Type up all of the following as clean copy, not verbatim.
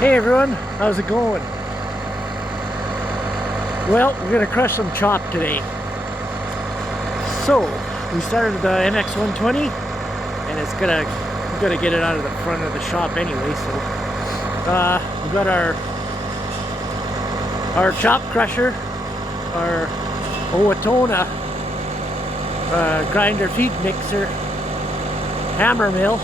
Hey everyone, how's it going? Well, we're gonna crush some chop today. So, we started the MX120 and we're gonna get it out of the front of the shop anyway, so we got our chop crusher, our Owatonna grinder feed mixer, hammer mill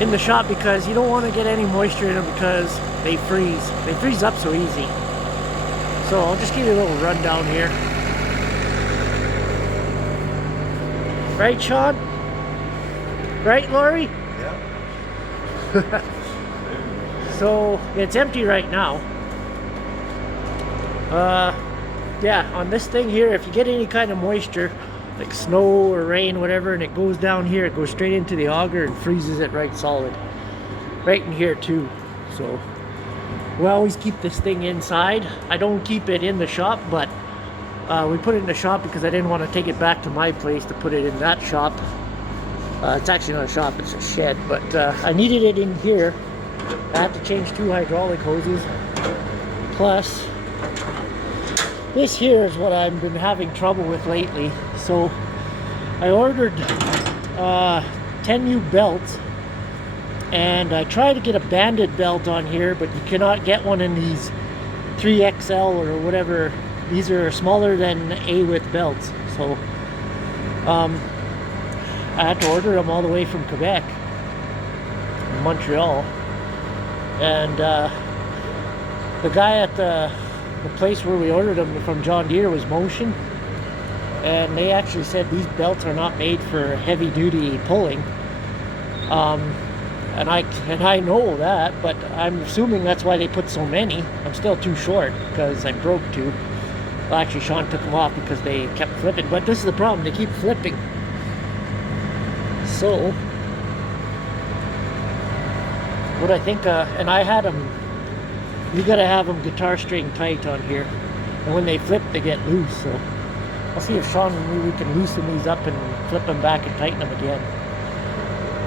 in the shop because you don't want to get any moisture in them because they freeze. They freeze up so easy. So I'll just give you a little rundown here. Right, Sean? Right, Lori? Yeah. So it's empty right now. Yeah, on this thing here, if you get any kind of moisture, like snow or rain, whatever, and it goes down here, it goes straight into the auger and freezes it right solid. Right in here too. So we always keep this thing inside. I don't keep it in the shop, but we put it in the shop because I didn't want to take it back to my place to put it in that shop. It's actually not a shop, it's a shed, but I needed it in here. I had to change 2 hydraulic hoses. Plus, this here is what I've been having trouble with lately. So I ordered 10 new belts, and I tried to get a banded belt on here, but you cannot get one in these 3XL or whatever. These are smaller than A-width belts. So I had to order them all the way from Quebec, Montreal. And the guy at the place where we ordered them from, John Deere, was Motion, and they actually said these belts are not made for heavy duty pulling. And I know that, but I'm assuming that's why they put so many. I'm still too short because I broke 2. Well, actually Sean took them off because they kept flipping, but this is the problem, they keep flipping. So what I think, and I had them, you gotta have them guitar string tight on here, and when they flip they get loose. So I'll see if Sean and me, we can loosen these up and flip them back and tighten them again.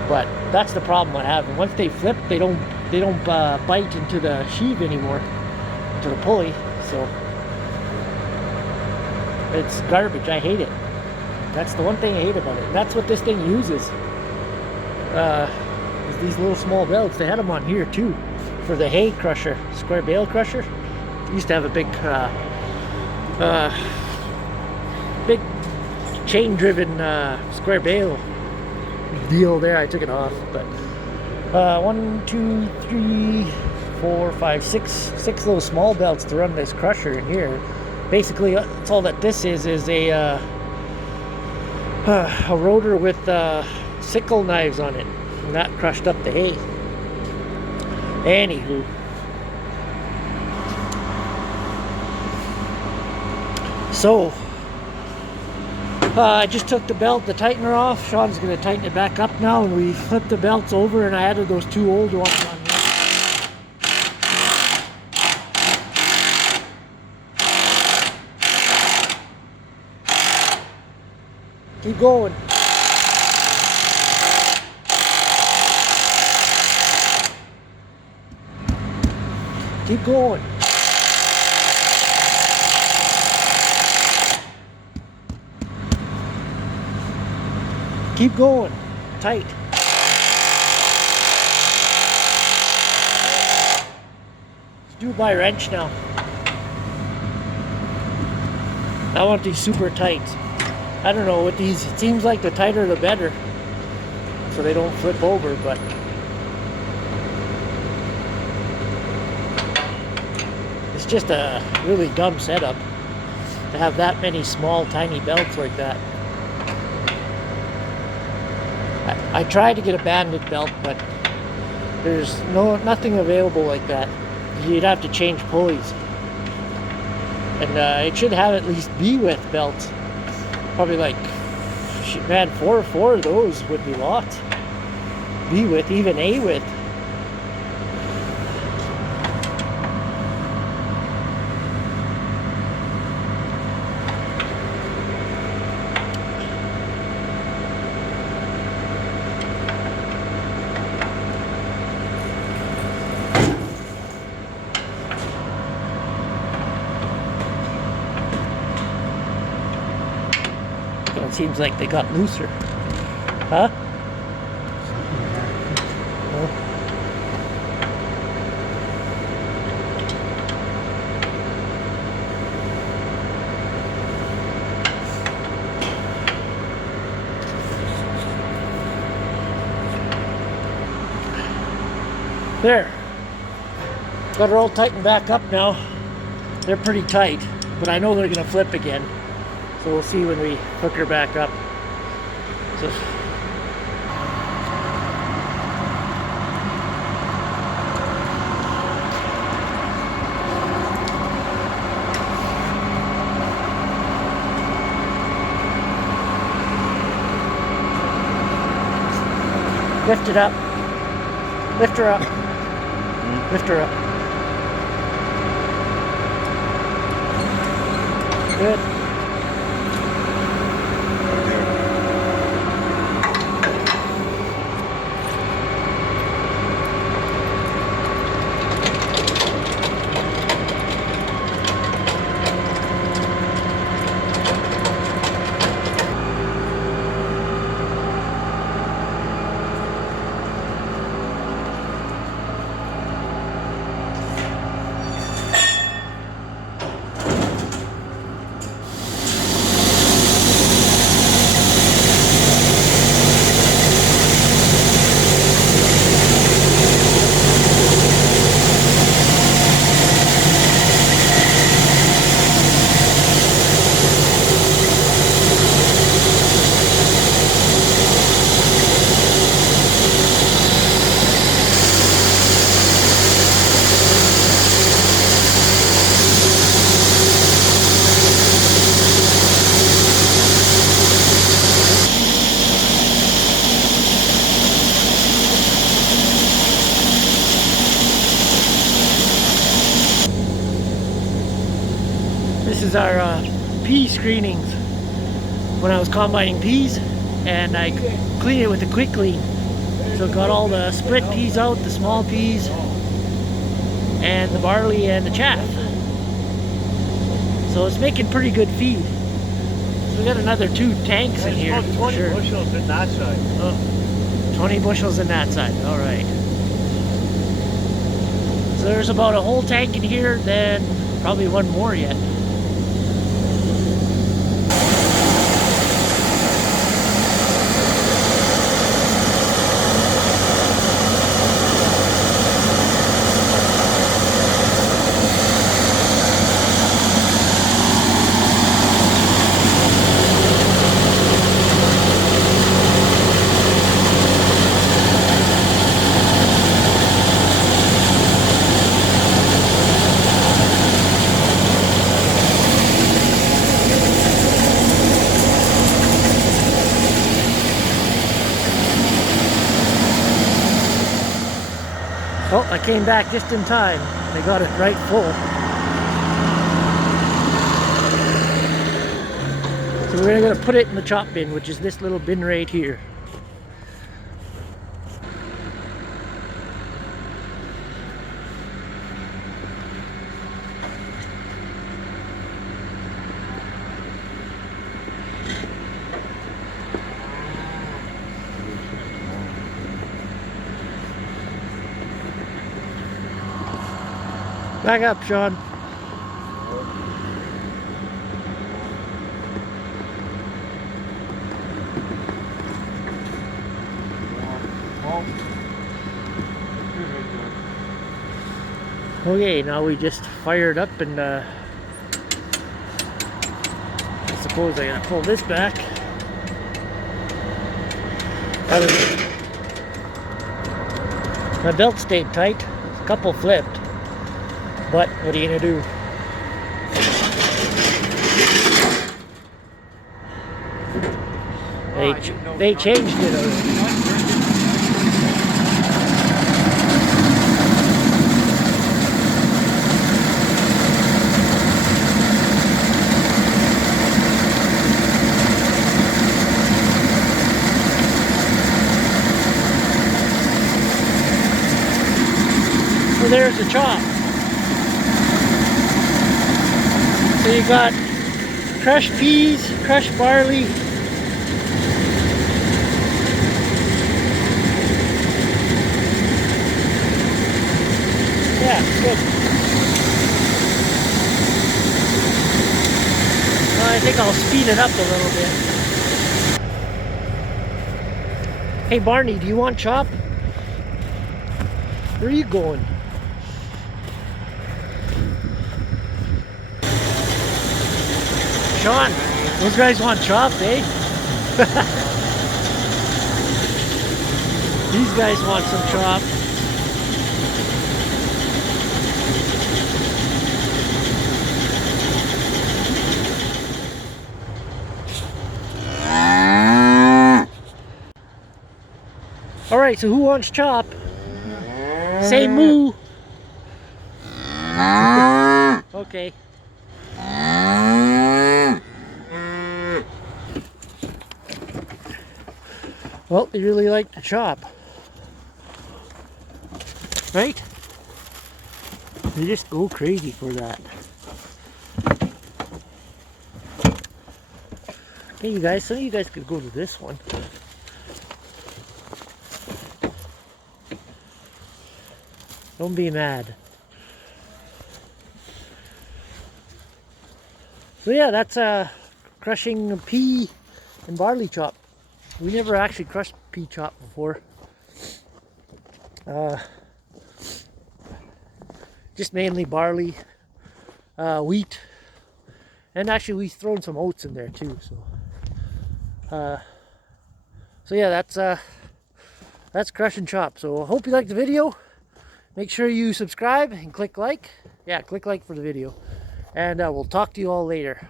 But that's the problem I have. And once they flip, they don't bite into the sheave anymore, into the pulley. So it's garbage. I hate it. That's the one thing I hate about it. And that's what this thing uses. Is these little small belts. They had them on here too for the hay crusher, square bale crusher. It used to have a big big chain-driven square bale deal there. I took it off, but 1, 2, 3, 4, 5, 6 little small belts to run this crusher in here. Basically, that's all that this is a rotor with sickle knives on it, and that crushed up the hay. Anywho, so I just took the belt, the tightener off. Sean's going to tighten it back up now, and we flipped the belts over, and I added those 2 old ones on here. Keep going. Keep going. Keep going. Tight. Let's do it by wrench now. I want these super tight. I don't know what these, it seems like the tighter the better, so they don't flip over, but it's just a really dumb setup to have that many small tiny belts like that. I tried to get a banded belt, but there's nothing available like that. You'd have to change pulleys, and it should have at least B-width belts. Probably like, man, 4 of those would be lots. B-width, even A-width. seems like they got looser. Huh? There. Got her all tightened back up now. They're pretty tight, but I know they're gonna flip again. So we'll see when we hook her back up. So, lift it up. Lift her up. Lift her up. Good. This is our pea screenings when I was combining peas, and I cleaned it with a quick clean. So got all the split peas out, the small peas, and the barley and the chaff. So it's making pretty good feed. So we got another 2 tanks in here. About 20 sure. bushels in that side. Oh, 20 bushels in that side. All right. So there's about a whole tank in here, then probably one more yet. Oh, I came back just in time. They got it right full. So we're gonna put it in the chop bin, which is this little bin right here. Back up, Sean. Okay, now we just fire it up, and I suppose I gotta pull this back. My belt stayed tight. A couple flipped. But what are you gonna do? They changed it already. So there's the chop. So you got crushed peas, crushed barley, good. Well, I think I'll speed it up a little bit. Hey Barney, do you want chop? Where are you going? Sean, those guys want chopped, eh? These guys want some chop. Alright, so who wants chop? Say moo. Okay. Well, they really like to chop. Right? They just go crazy for that. Okay, you guys, some of you guys could go to this one. Don't be mad. So yeah, that's crushing pea and barley chop. We never actually crushed pea chop before. Just mainly barley, wheat, and actually we've thrown some oats in there too. So yeah, that's crush and chop. So I hope you liked the video. Make sure you subscribe and click like. Yeah, click like for the video. And we'll talk to you all later.